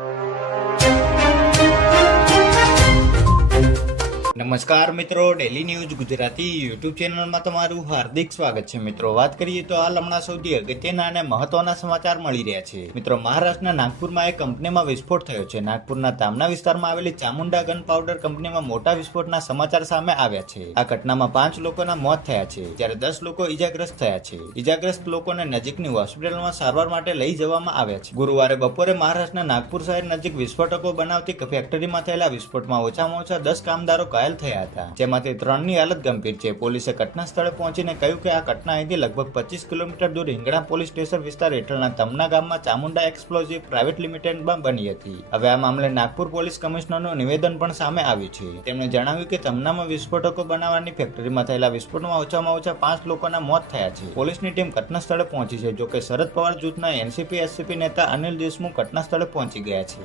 you. નમસ્કાર મિત્રો daily news Gujarati YouTube ચેનલમાં તમારું હાર્દિક સ્વાગત છે. મિત્રો, વાત કરીએ તો હાલ હમણાં સૌથી અગત્યના અને મહત્વના સમાચાર મળી રહ્યા છે. મિત્રો, મહારાષ્ટ્રના નાગપુરમાં એક કંપનીમાં વિસ્ફોટ થયો છે. નાગપુરના તામના વિસ્તારમાં આવેલી ચામુંડા ગન પાવડર કંપનીમાં મોટા વિસ્ફોટના સમાચાર સામે આવ્યા છે. આ ઘટનામાં પાંચ લોકોના મોત થયા છે. જ્યારે દસ લોકો ઈજાગ્રસ્ત થયા છે. ઈજાગ્રસ્ત લોકોને નજીકની હોસ્પિટલમાં સારવાર માટે લઈ જવામાં આવ્યા છે. ગુરુવારે બપોરે મહારાષ્ટ્રના નાગપુર શહેર નજીક વિસ્ફોટકો બનાવતી ફેક્ટરીમાં થયેલા વિસ્ફોટમાં ઓછામાં ઓછા દસ કામદારો ઘાયલ થયા હતા. જેમાંથી ત્રણની હાલત ગંભીર છે. પોલીસે ઘટના સ્થળે પહોંચીને કહ્યું કે આ ઘટના અહીંથી લગભગ પચીસ કિલોમીટર દૂર હિંગણા પોલીસ સ્ટેશન વિસ્તાર હેઠળના તમના ગામમાં ચામુંડા એક્સપ્લોઝિવ પ્રાઇવેટ લિમિટેડમાં બની હતી. હવે આ મામલે નાગપુર પોલીસ કમિશનરનું નિવેદન પણ સામે આવ્યું છે. તેમણે જણાવ્યું કે તમનામાં વિસ્ફોટકો બનાવવાની ફેક્ટરીમાં થયેલા વિસ્ફોટમાં ઓછામાં ઓછા પાંચ લોકોના મોત થયા છે. પોલીસની ટીમ ઘટના સ્થળે પહોંચી છે, જોકે શરદ પવાર જૂથના એનસીપી, એસસીપી નેતા અનિલ દેશમુખ ઘટના સ્થળે પહોંચી ગયા છે.